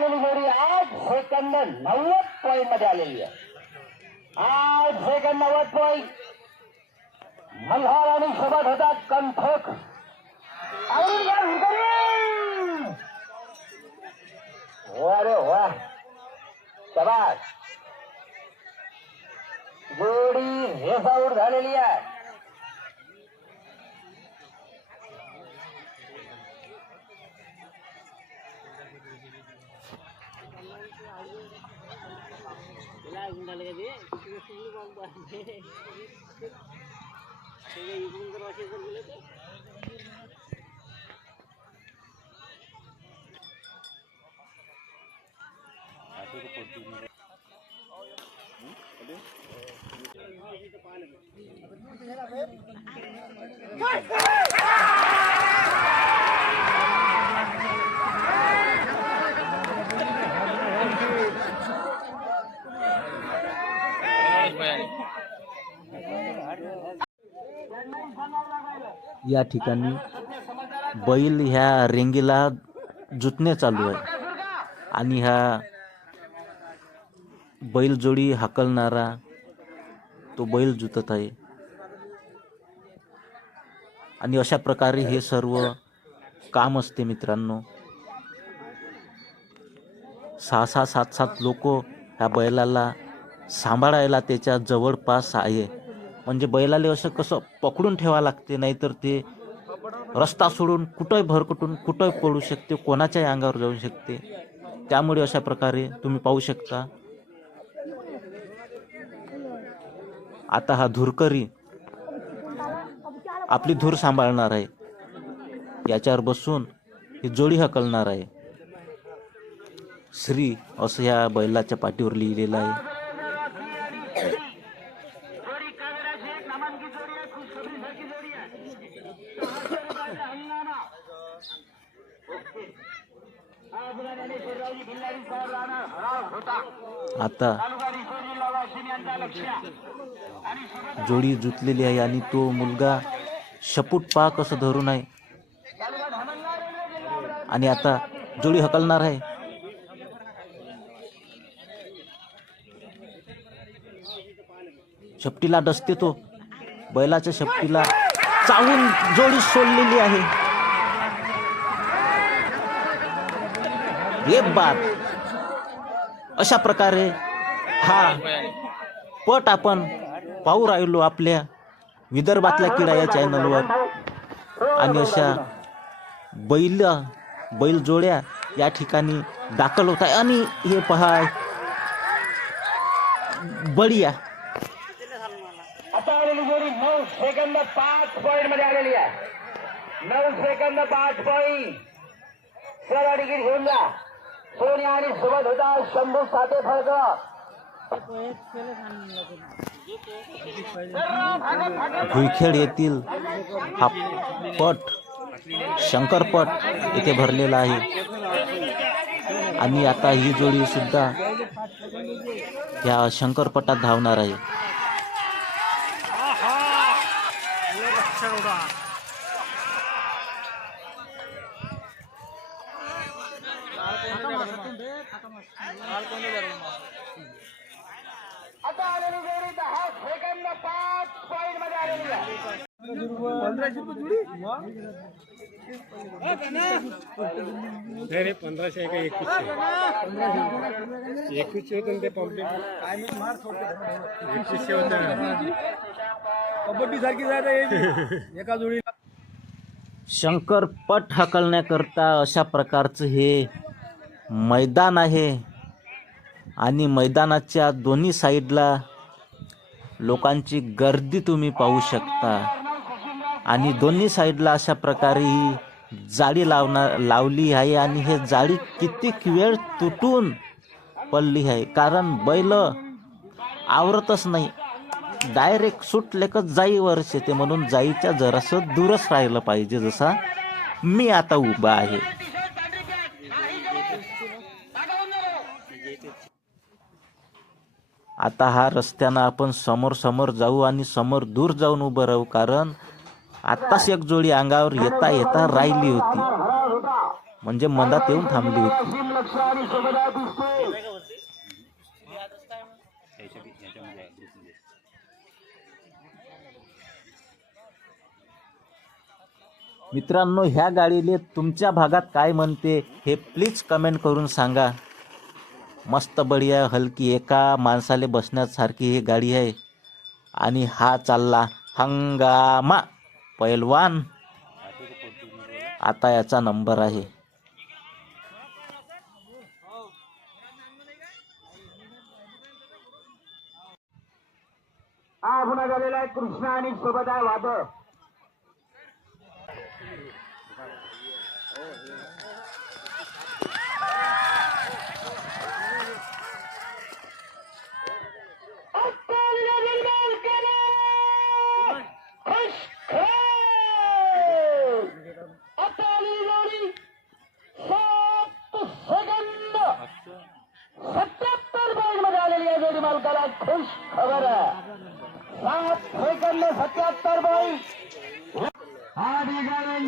आलेली जोडी 8 second 90 point मध्ये आलेली आहे. 8 सेकंद 90 पॉईंट. मल्हार आणि सोबत होता कंठक. अरे वा, शाबास. जोडी रेसाऊट झालेली आहे. या ठिकाणी बैल ह्या रेंगेला जुतणे चालू आहे आणि हा बैलजोडी हाकलणारा तो बैल जुतत आहे आणि अशा प्रकारे हे सर्व काम असते मित्रांनो. 6-6, 7-7 लोक ह्या बैलाला सांभाळायला त्याच्या जवळपास आहे. म्हणजे बैलाला असं कसं पकडून ठेवा लागते, नाहीतर ते रस्ता सोडून कुठंही भरकटून कुठंही पडू शकते, कोणाच्याही अंगावर जाऊ शकते. त्यामुळे अशा प्रकारे तुम्ही पाहू शकता. आता हा धुरकरी आपली धूर सांभाळणार आहे. याच्यावर बसून ही जोडी हकलणार आहे. श्री असं या बैलाच्या पाठीवर लिहिलेलं आहे. आता जोडी जुतलेली आहे आणि तो मुलगा शपूट पाक असं धरून आहे आणि आता जोडी हकलणार आहे. शेपटीला डसते तो, बैलाच्या शेपटीला चावून जोडी सोडलेली आहे. हे बात. अशा प्रकारे हा पट आपण पाहू राहिलो आपल्या विदर्भातल्या क्रीडा या चॅनलवर. आणि अशा बैल जोड्या या ठिकाणी दाखल होत आहे. आणि हे पहा बढिया. आता आलेली जोडी 9 सेकंद 5 पॉईंट मध्ये आलेली आहे. 9 सेकंद 5 पॉईंट. सरवाडीगिरी घेऊन जा. सोनिया आणि सोबत होता शंभू साते फळक. भुईखेड येथील हा पट शंकरपट येथे भरलेला आहे आणि आता ही जोडी सुद्धा या शंकरपटात धावणार आहे. आता आलेली जोडी 10 सेकंद 5 पॉईंट मध्ये आलेली आहे. 1500 1500 का 2100 होते ते पंपलेट कबड्डी सारखी जायचं एका जोडी. शंकरपट हाकलण्याकरता अशा प्रकारचं हे मैदान आहे आणि मैदानाच्या दोन्ही साईडला लोकांची गर्दी तुम्ही पाहू शकता आणि दोन्ही साईडला अशा प्रकारे ही जाळी लावली आहे आणि हे जाळी कितीक वेळ तुटून पडली आहे, कारण बैल आवरतच नाही, डायरेक्ट सुटलेकच जाईवरच येते, म्हणून जाईच्या जरासं दूरच राहिलं पाहिजे, जसा मी आता उभा आहे. आता हा रस्त्यानं आपण समोर समोर जाऊ आणि समोर दूर जाऊन उभं राहू, कारण आत्ताच एक जोडी अंगावर येता येता राहिली होती. म्हणजे मधात येऊन थांबली होती. असीम लक्ष आणि सुभदा दिसतोय. मित्रांनो, ह्या गाडीले तुमच्या भागात काय म्हणते हे प्लीज कमेंट करून सांगा. मस्त बढिया हलकी एका माणसाले बसण्यासारखी ही गाडी आहे. आणि हा चालला हंगामा पैलवान. आता याचा नंबर आहे. हा पुन्हा झालेला आहे कृष्णा आणि सुभदा वादळ. मालकाला खुश खबर आहे. 7 सेकंद 77 बाई. हा ठिकाणी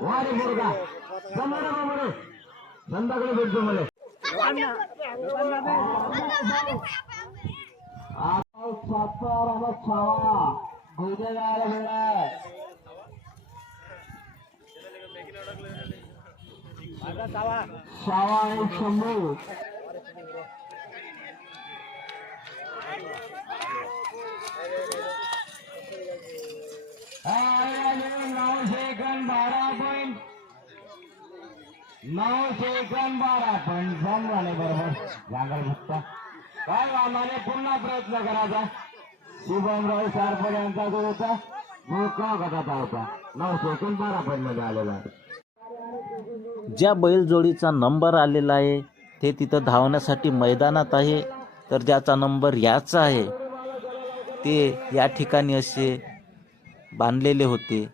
वारे मुर्गा समोर संध्याकडे भेटतो मला. सातारा छावा गुजरात वेळा शावा आणि शंभू. नऊ सेकंद 12 जम झाले बरोबर. जागर गुप्ता काय आम्हाला पुन्हा प्रयत्न करायचा. शुभमराव सारपड यांचा जो होता मोका गटाचा होता. 9 सेकंद 12 पॉईंट मध्ये आलेला आहे. ज्या बैलजोडीचा नंबर आलेला आहे ते तिथं धावण्यासाठी मैदानात आहे. तर ज्याचा नंबर याचा आहे ते या ठिकाणी असे बांधलेले होते.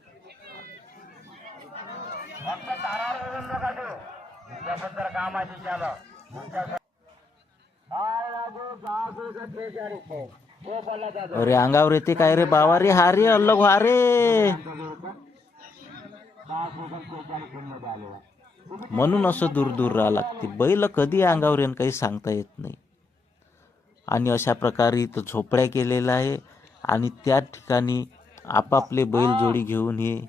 अरे अंगावर येते काय रे बाबा रे. हा रे अलग हा रे. म्हणून असं दूर दूर राहावं लागते. बैल कधी अंगावर येऊन काही सांगता येत नाही. आणि अशा प्रकारे इथं झोपड्या केलेल्या आहे. आणि त्या ठिकाणी आपापले बैल जोडी घेऊन हे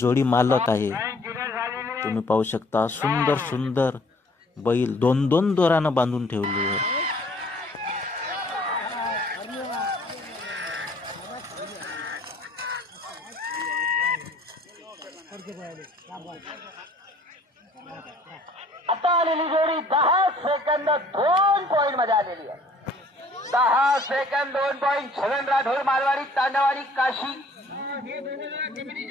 जोडी मालक आहे. तुम्ही पाहू शकता सुंदर सुंदर बैल 2-2 दोरानं बांधून ठेवले आहे. आता आलेली जोडी 10 सेकंद 2 पॉईंट मध्ये आलेली आहे. 10 सेकंद 2 पॉईंट. छगन राठोड मारवाडी तांडवाडी काशी.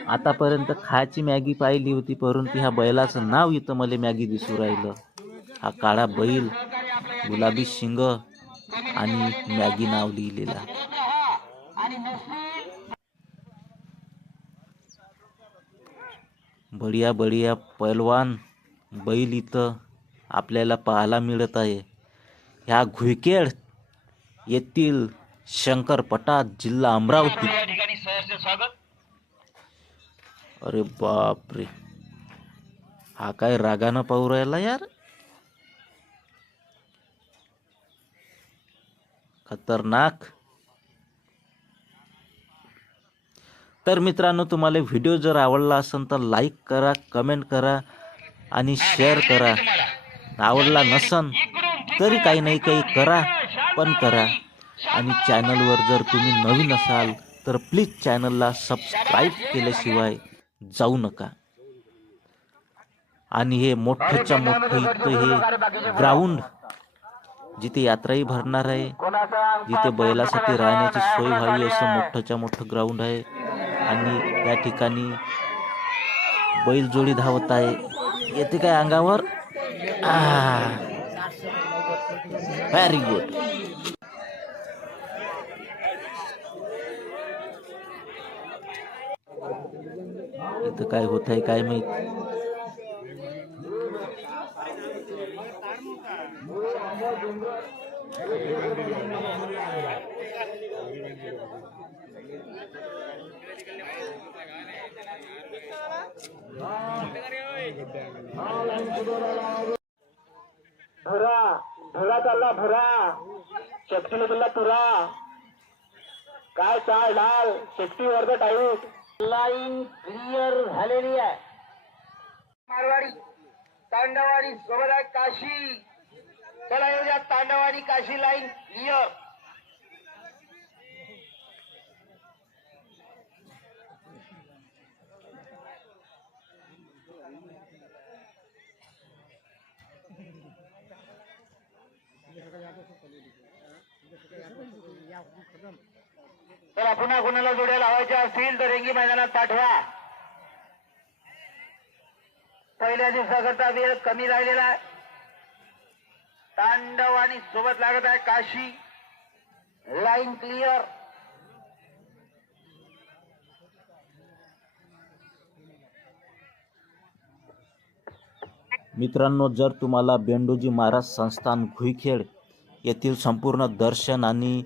आतापर्यंत खायची मॅगी पाहिली होती परंतु ह्या बैलाचं नाव इथं मला मॅगी दिसू राहिलं. हा काळा बैल गुलाबी शिंग आणि मॅगी नाव लिहिलेला. बढिया बढिया पैलवान बैल इथं आपल्याला पाहायला मिळत आहे. ह्या घुईखेड येथील शंकर पटात जिल्हा अमरावती. अरे बाप रे. हा काय रागानं पाहू राहिला यार. खतरनाक. तर मित्रांनो, तुम्हाला व्हिडिओ जर आवडला असेल तर लाईक करा, कमेंट करा आणि शेअर करा. आवडला नसन तरी काही नाही काही करा पण करा. आणि चॅनलवर जर तुम्ही नवीन असाल तर प्लीज चॅनलला सबस्क्राईब केल्याशिवाय जाऊ नका. आणि हे मोठ्याच्या मोठं इथं हे ग्राउंड जिथे यात्राही भरणार आहे, जिथे बैलासाठी राहण्याची सोय व्हावी असं मोठ्याच्या मोठं ग्राउंड आहे. आणि या ठिकाणी बैलजोडी धावत आहे. येते काय अंगावर. Very good. इथं काय होत आहे काय माहित. भुरा भुरा चालला भुरा शेपटीला चालला तुरा काय चाळ लाल शेपटी वर्ग टाईट लाईन क्लिअर झालेली आहे. मारवाडी तांडवाडी सोबत आहे काशी. चला येऊ द्या तांडवाडी काशी लाईन क्लिअर. तर पुन्हा कोणाला जोड्या लावायच्या असतील तर रेंगी मैदानात पाठवा. पहिल्या दिवसाकरता वेळ कमी राहिलेला आहे. तांडव आणि सोबत लागत आहे काशी. Line clear. मित्रांनो, जर तुम्हाला बेंडोजी महाराज संस्थान घुईखेड येथील संपूर्ण दर्शन आणि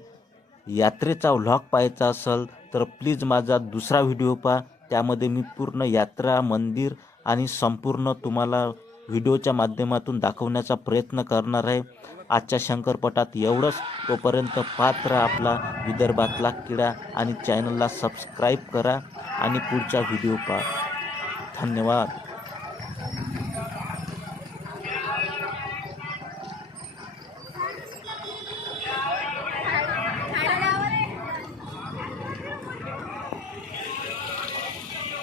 यात्रेचा व्लॉग पाहायचा असेल तर प्लीज माझा दुसरा व्हिडिओ पहा. त्यामध्ये मी पूर्ण यात्रा, मंदिर आणि संपूर्ण तुम्हाला व्हिडिओच्या माध्यमातून दाखवण्याचा प्रयत्न करणार आहे. आजच्या शंकरपटात एवढंच. तोपर्यंत पाहत राहा आपला विदर्भातला किडा आणि चॅनलला सबस्क्राईब करा आणि पुढचा व्हिडिओ पहा. धन्यवाद.